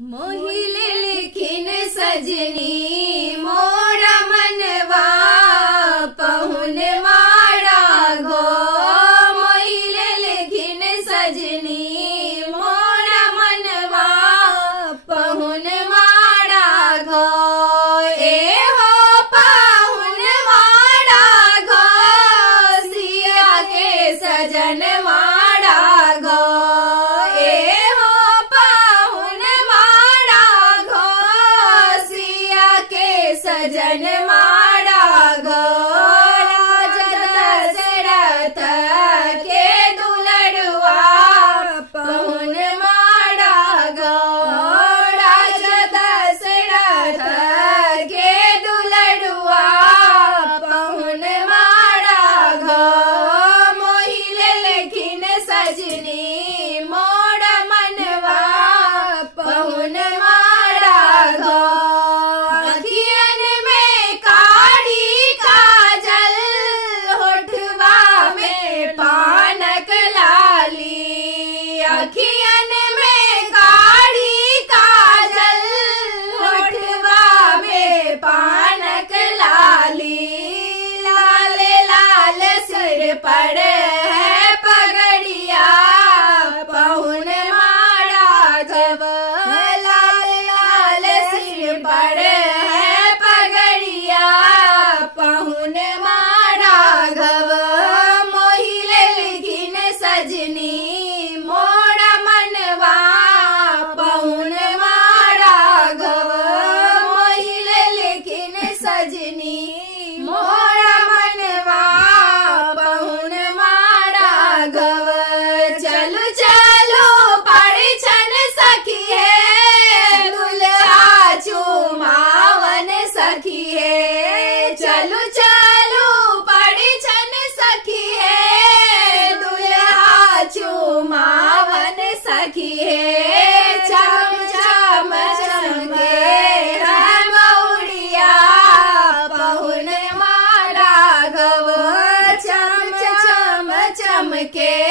मोहिले लिखिन सजनी मोरा मनवा पहुन मारा गो। मोहिले लिखिन सजनी मोरा मनवा पहुन मारा गो। ए हो पहुन मारा गो सिया के सजन मारा गो। सजन मारा गो राजा दशरथ के दुलड़ुआ पहुन मारा गो। राजा दशरथ के दुलड़ुआ पहुन मारा गो। मोहिले लिखिन सजनी मोरा मनवा पहुन मारा गो। अखियन में काड़ी काजल होठवा में पानक लाली। लाल लाल सिर पर है पगड़िया पहुन मारा गव। लाल लाल सिर पर है पगड़िया पहुन मारा गव। मोहिले लिखिन सजनी मोरा मनवा पहुन मारा गव। मोहिले लिखिन सजनी मोरा मनवा पहुन मारा गव। चलो चलो परिछन सखी है दुल्हा चुमावन सखी है। चलो चलो परिछन सखी है दुल्हा चुमावन सखी है। चम चम चमके मौड़िया पहुन मारा गव। चम चम चमके